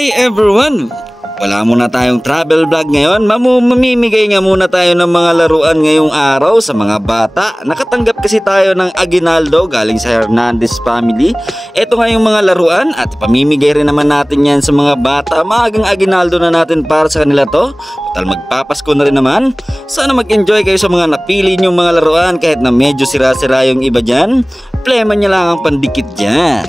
Hi everyone! Wala muna tayong travel vlog ngayon. Mamimigay nga muna tayo ng mga laruan ngayong araw sa mga bata. Nakatanggap kasi tayo ng aguinaldo galing sa Hernandez family. Ito nga yung mga laruan at pamimigay rin naman natin yan sa mga bata. Maagang aguinaldo na natin para sa kanila to. Total magpapasko na rin naman. Sana mag-enjoy kayo sa mga napili nyong mga laruan kahit na medyo sira-sira yung iba dyan. Plema niya lang ang pandikit dyan.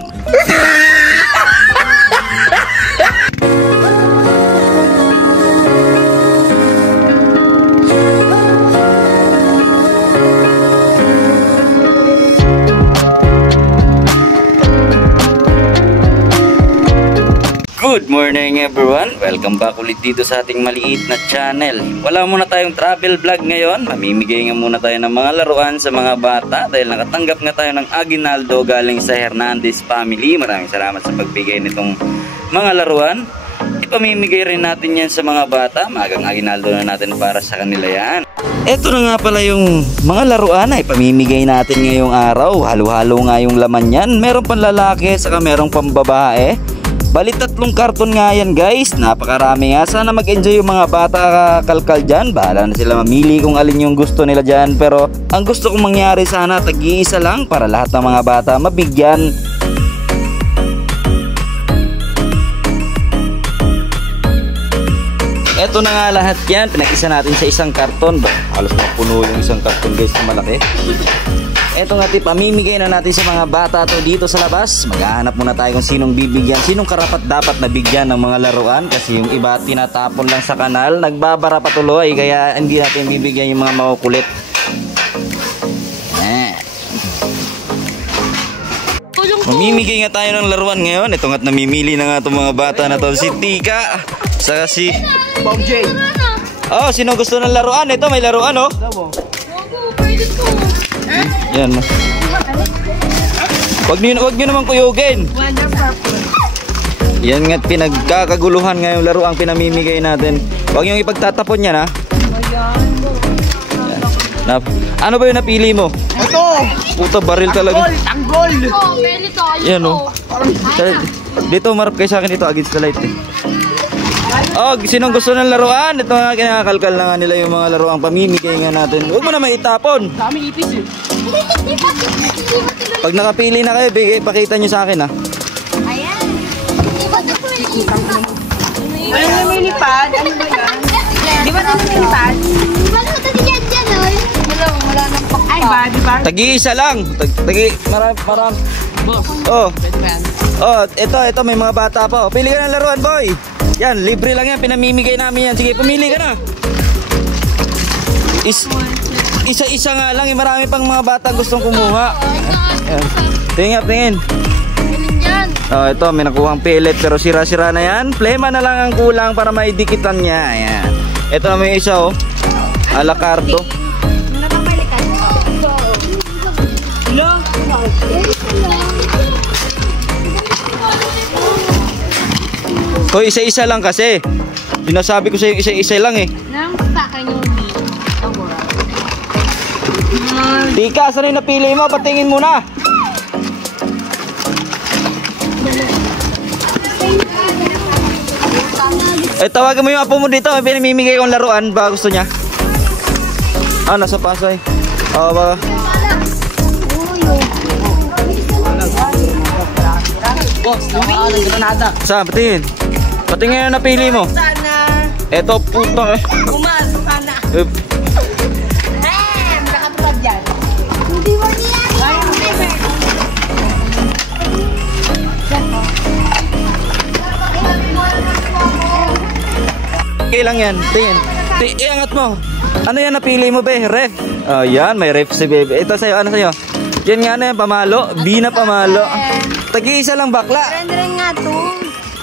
Good morning everyone! Welcome back ulit dito sa ating maliit na channel. Wala muna tayong travel vlog ngayon. Mamimigay nga muna tayo ng mga laruan sa mga bata dahil nakatanggap nga tayo ng aguinaldo galing sa Hernandez family. Maraming salamat sa pagbigay nitong mga laruan. Ipamimigay rin natin yan sa mga bata. Magang aguinaldo na natin para sa kanila yan. Ito na nga pala yung mga laruan na ipamimigay natin ngayong araw. Halo-halo nga yung laman yan. Meron pang lalaki saka merong pang babae. Bali 3 karton nga yan guys. Napakarami nga. Sana mag-enjoy yung mga bata kakalkal dyan. Bahala na sila mamili kung alin yung gusto nila dyan. Pero ang gusto kong mangyari sana tag-iisa lang para lahat ng mga bata mabigyan. Eto na nga lahat yan. Pinag-isa natin sa isang karton. Halos mapuno yung isang karton guys na malaki. Eto nga tip, pamimigay na natin sa mga bata to dito sa labas. Maghahanap muna tayo kung sinong bibigyan, sinong karapat dapat na bigyan ng mga laruan. Kasi yung iba tinatapon lang sa kanal, nagbabara patuloy. Kaya hindi natin bibigyan yung mga makukulit. Mamimigay nga tayo ng laruan ngayon. Ito nga't namimili na nga itong mga bata na to. Si Tika, saka si Bong J. Oh, sino gusto ng laruan? Ito may laruan oh. Yan. Wag niyo naman kuyugin. Yan nga't pinagkakaguluhan ngayong laruang pinamimigay natin. Wag niyo ipagtatapon yan ha. Ano ba yung napili mo? Ito! Puta baril talaga. Tanggol! Yan o. Dito marap kayo sa akin dito against the light eh. Oh, sinong gusto ng laruan? Ito nga kinakakalkal na nga nila yung mga laruang pamimigay nga natin. Huwag mo na maitapon. Dami ipis eh. Pag nakapili na kayo, pakita nyo sa akin ha. Ayan. Ano na may lipad? Ano ba yan? Di ba ito may lipad? Wala ito si Jan Jan oy. Wala nang pakpa. Ay ba, di ba? Tagi-isa lang. Marami. Oh. Oh, ito may mga bata pa. Pili ka ng laruan, boy. Yan, libre lang yan. Pinamimigay namin yan. Sige, pumili ka na. Isa-isa nga lang. Marami pang mga batang gustong kumuha. Tingin. Oh, ito, may nakuhang pellet pero sira-sira na yan. Plema na lang ang kulang para maidikitan niya. Ayan. Ito na may isa, oh. Alacardo. Hoy, isa-isa lang kasi. Sinasabi ko sa'yo, isa-isa lang eh. Nang sa akin yung Tika, saan yung napili mo? Patingin mo na. Tawagan mo yung apo mo dito. May pinamimigay kong laruan. Baka gusto niya. Ah, nasa Pasay. Oo, baka. Boss, luming. Granada. Saan? Patingin. Patingin na napili mo. Sana. Eto, puto eh. Umas, sana. Nakatulad yan. hindi mo niya. Okay lang yan. Tingin. Iangat mo. Ano yan napili mo be? Ref. Oh, yan. May ref si baby. Ito sa'yo. Ano sa'yo? Yan nga na yan. Pamalo. Di na pamalo. Tag-iisa lang bakla. Ren nga to.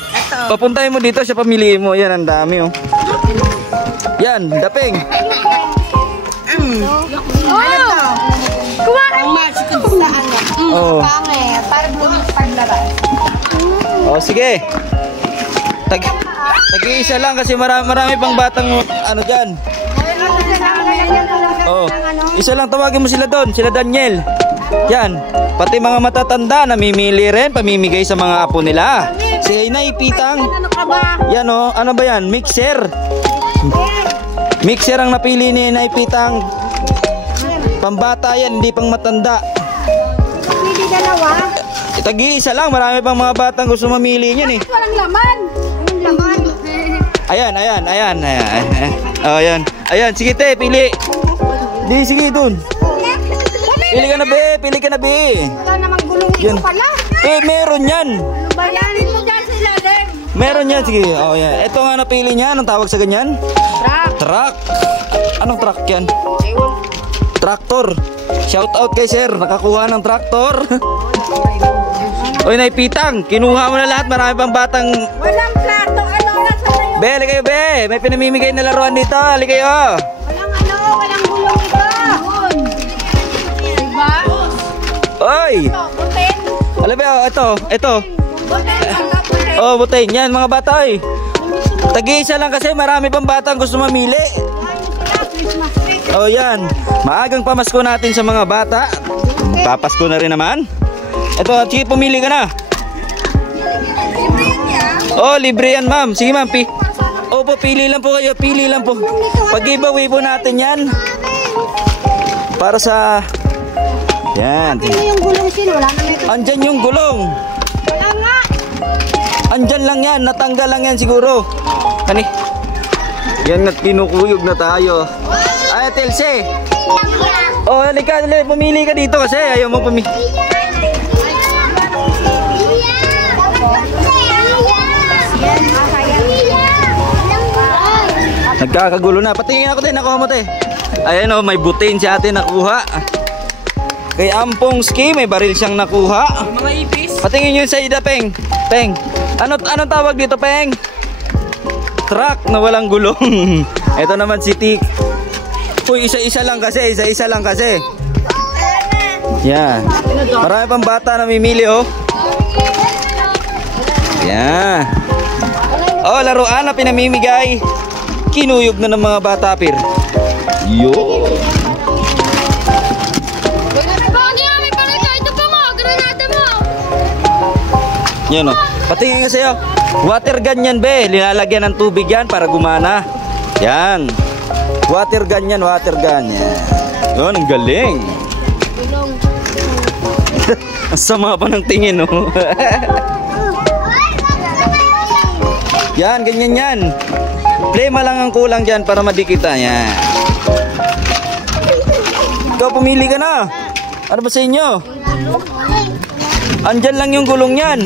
Ito. Papuntahin mo dito. Siya pamili mo. Yan. Ang dami oh. Yan. Daping. Ano to? Kumain. Ang match ko sa ano. Oh. Pangit. Para blooming paglabas. Oh, sige. Tag-iisa lang kasi marami pang batang ano dyan. Oh. Isa lang tawagin mo sila doon. Sila Daniel. Yan. Pati mga matatanda namimili rin, pamimigay sa mga apo nila. Si Inay Pitang. Ano ka ba? Yan o, ano ba yan? Mixer. Mixer ang napili ni Inay Pitang. Pambata yan, hindi pang matanda. Pili dalawa. Tagi-isa lang, marami pang mga batang gusto mamili niyan eh. Walang laman. Anong laman? Ayan. Oh, ayan. Ayan, sige te, pili. Di, sige dun. Pili ka na be. Wala namang gulong ito Yan. pala. Meron yan. Bayarin mo dyan sa ilalim. Meron yan, sige. Oh, yan. Ito nga napili niya, anong tawag sa ganyan? Truck. Anong truck yan? Traktor. Shout out kay sir, nakakuha ng traktor. Oy, Nay Pitang, kinuha mo na lahat, marami pang batang. Walang plato. Ano na sa tayo? Be, hali kayo be. May pinamimigay na laruan dito, hali kayo. Walang gulong ito. Diba? Oy. Butin. Alam ba, ito. Butin. Oh, butin. Yan, mga bata, oy. Tag-iisa lang kasi marami pang batang gusto mamili. Oh, yan. Maagang pamasko natin sa mga bata. Papasko na rin naman. Ito, sige, pumili ka na. Oh, libre yan, ma'am. Sige, ma'am. Opo, pili lang po kayo. Pili lang po. Pag-giveaway po natin yan. Para sa... Yan. Ano yung gulong sin? Wala na ito. Andyan yung gulong. Wala nga. Andyan lang yan. Natanggal lang yan siguro. Kani? Yan at kinukuyog na tayo. Ay, Telse. Oh, halika. Pumili ka dito kasi ayaw mo pumili. Nagkakagulo na. Patingin ako, te. Nakuha mo, te. Ayan o, may butin si ate nakuha. Kay Ampong Ski, may baril siyang nakuha. Mga ipis. Patingin nyo sa ida, Peng. Peng. Anong tawag dito, Peng? Truck na walang gulong. Ito naman si Tik. Uy, isa-isa lang kasi. Yan. Marami pang bata na mimili, oh. Yan. Oh, laruan na pinamimigay. Kinuyog na ng mga bata, Pir. Yo. Yan, oh. Patingin ka sa'yo. Water gun yan, be. Linalagyan ng tubig yan para gumana. Yan. Water gun yan, water gun. Yan. Yun, ang galing. Ang sama pa ng tingin, oh. Yan, ganyan yan. Plema lang ang kulang dyan para madikita. Yan. Ikaw, pumili ka na. Ano ba sa inyo? Andyan lang yung gulong yan.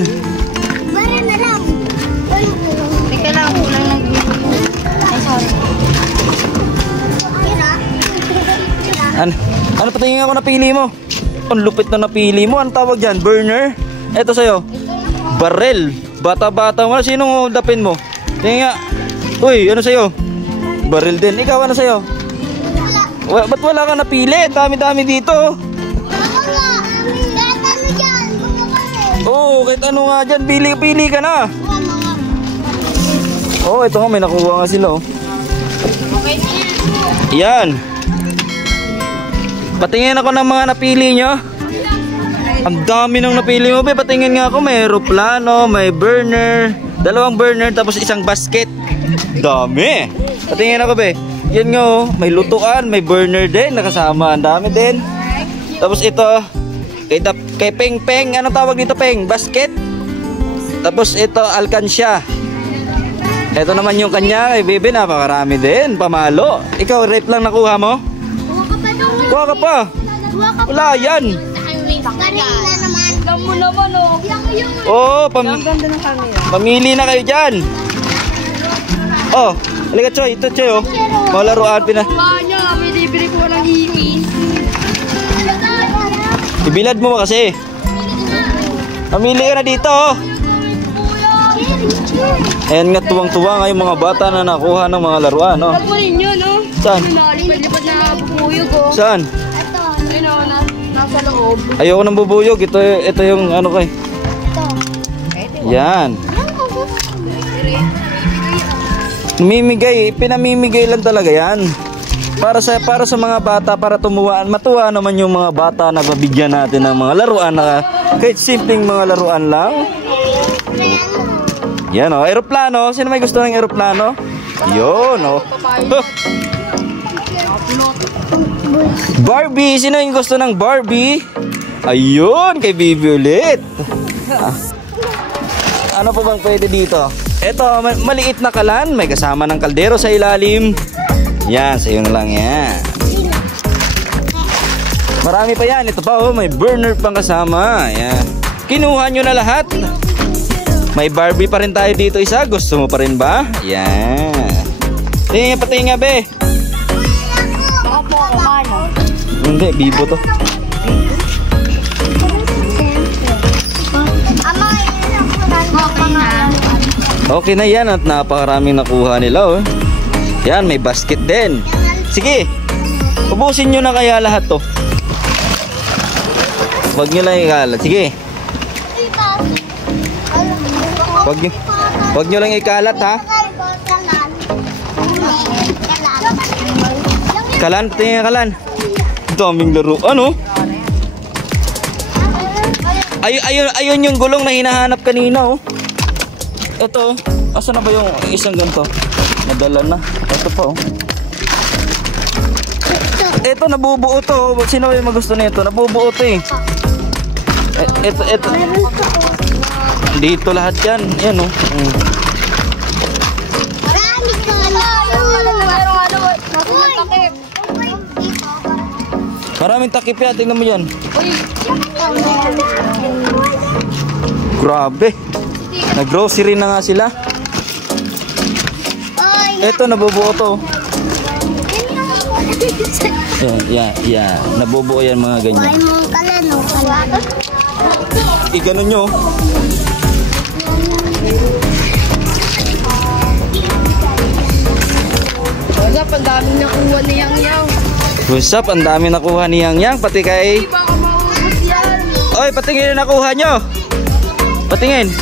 Teka lang, kulang ng gulong. Ay, sorry. Ano patingin ako napili mo? Ang lupit na napili mo. Ano tawag dyan? Burner? Eto sa'yo. Barrel. Bata-bata mo. Sinong dapin mo? Tingin nga. Uy, ano sa'yo? Barrel din. Ikaw, ano sa'yo? Ba't wala ka napili? Dami-dami dito. Oo, kahit ano nga dyan. Pili ka na. Oo, ito nga. May nakuha nga sila, oh. Yan. Patingin ako ng mga napili nyo. Ang dami nang napili mo, be. Patingin nga ako. May aeroplano, may burner, 2 burner, tapos isang basket. Dami. Patingin ako, be. Yan nga, oh. May lutuan, may burner din. Nakasama. Ang dami din. Tapos ito, kay Peng Peng. Anong tawag dito, Peng? Basket. Tapos ito, alkansya. Ito naman yung kanya. Kay Bebe, napakarami din. Pamalo. Ikaw, rape lang nakuha mo? Kuha ka pa. Wala yan. Gamo naman, oh. Oo, pamili na kayo dyan. Oh, halika, Choy. Ito, Choy, oh. Mga laruan, Kanya, may libre ko ng iwis. Ibilad mo ba kasi? Pamili ka na dito, oh. Ayan nga, tuwang-tuwa nga yung mga bata na nakuha ng mga laruan, no? Huwag mo ninyo, no? Saan? Lipad-lipad na bubuyog, oh. Saan? Ayun, oh, nasa loob. Ayoko ng bubuyog. Ito yung ano kay. Yan. Pinamimigay lang talaga yan. Para sa mga bata, para matuwa naman yung mga bata na babigyan natin ng mga laruan na kahit simpleng mga laruan lang. Yan o, aeroplano. Sino may gusto ng aeroplano? Yun o. Barbie. Sino yung gusto ng Barbie? Ayun, kay Bibi ulit. Ano pa bang pwede dito? Ito, maliit na kalan. May kasama ng kaldero sa ilalim. Yan, sa'yo na lang yan. Marami pa yan. Ito pa oh, may burner pang kasama. Yan. Kinuha nyo na lahat. May Barbie pa rin tayo dito isa. Gusto mo pa rin ba? Yan. Tingin nga, patingin nga be. Hindi, Bibo to. Okay na yan at napakaraming nakuha nila oh. Yan, may basket din. Sige, ubusin nyo na kaya lahat to. Huwag nyo lang ikalat. Sige. Huwag nyo lang ikalat ha. Kalan, tingin kalan. Daming laro. Ano? Ayun yung gulong na hinahanap kanina oh. Ito, asa na ba yung isang ganito? Nadala na. Ito pa oh. Ito nabubuo to. Sino yung magusto nito? Nabubuo to eh. Ito. Dito lahat yan. Yan oh. Maraming takip yan. Tingnan mo yan. Grabe. Nag-grocery na nga sila. Ito, nabubuo to. Yan. Nabubuo yan mga ganyan. Iganon nyo. What's up? Ang dami nakuha ni Yang Yang. What's up? Ang dami nakuha ni Yang Yang. Pati kay... Baka maubos yan. Oy, patingin na nakuha nyo. Patingin.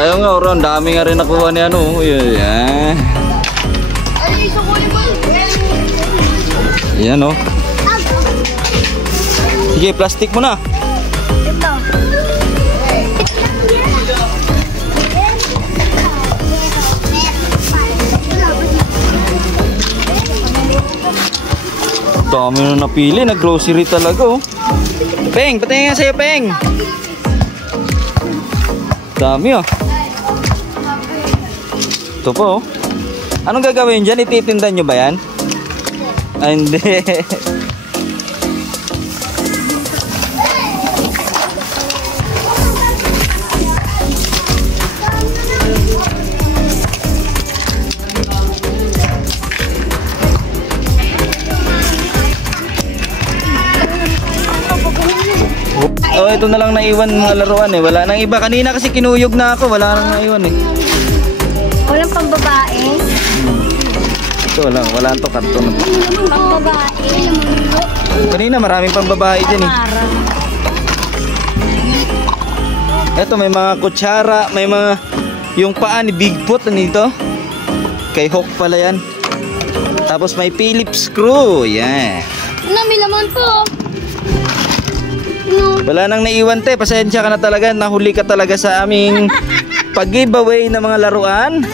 Ayaw nga, Ron. Dami nga rin nakuha ni ano. Yan. Ay, isang volleyball. Yan, oh. Sige, plastic mo na. Ito. Dami na napili. Nag-grocery talaga, oh. Peng, patingin nga sa'yo, Peng. Dami, oh. Ito po, oh. Anong gagawin dyan? Ititinda nyo ba yan? Ah, hindi. Oh, ito na lang naiwan mga laruan eh. Wala nang iba. Kanina kasi kinuyog na ako. Wala nang naiwan eh. Walang pambabae. Ito lang. Wala to. Karton na to. Pambabae. Kanina maraming pambabae dyan eh. Ito may mga kutsara. May mga... Yung paa ni Bigfoot. Ano ito? Kay Hawk pala yan. Tapos may Phillips screw. Yan. May laman po. Wala nang naiwan te, pasensya ka na talaga, nahuli ka talaga sa aming pag-giveaway ng mga laruan.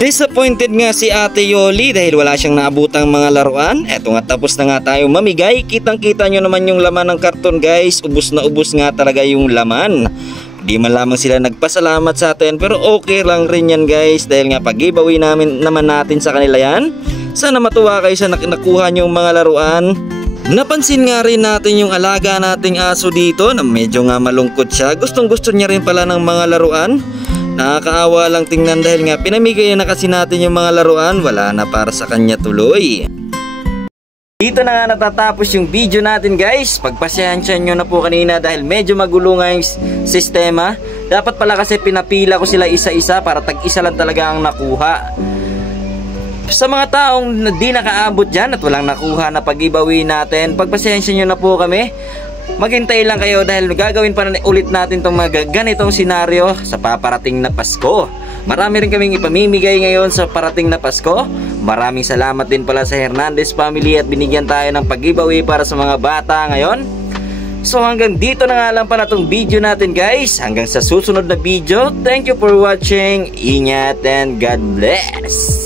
Disappointed nga si Ate Yoli dahil wala siyang naabutang mga laruan. Eto nga, tapos na nga tayo mamigay. Kitang-kita nyo naman yung laman ng karton guys. Ubus na ubus nga talaga yung laman. Di man lamang sila nagpasalamat sa atin, pero okay lang rin yan guys. Dahil nga pag-giveaway naman natin sa kanila yan. Sana matuwa kayo sa nakuha nyong mga laruan. Napansin nga rin natin yung alaga nating aso dito na medyo nga malungkot siya. Gustong gusto niya rin pala ng mga laruan. Nakakaawa lang tingnan dahil nga pinamigay na kasi natin yung mga laruan. Wala na para sa kanya tuloy. Dito na nga natatapos yung video natin guys. Pagpasensyahan nyo na po kanina dahil medyo magulo nga yung sistema. Dapat pala kasi pinapila ko sila isa-isa para tag-isa lang talaga ang nakuha. Sa mga taong di nakaabot dyan at walang nakuha na pag-giveaway natin, pagpasensya nyo na po kami. Maghintay lang kayo dahil gagawin pa ulit natin itong mga ganitong senaryo sa paparating na Pasko. Marami rin kaming ipamimigay ngayon sa parating na Pasko. Maraming salamat din pala sa Hernandez family at binigyan tayo ng pag-giveaway para sa mga bata ngayon. So hanggang dito na nga lang pala itong video natin guys. Hanggang sa susunod na video. Thank you for watching. Ingat and God bless.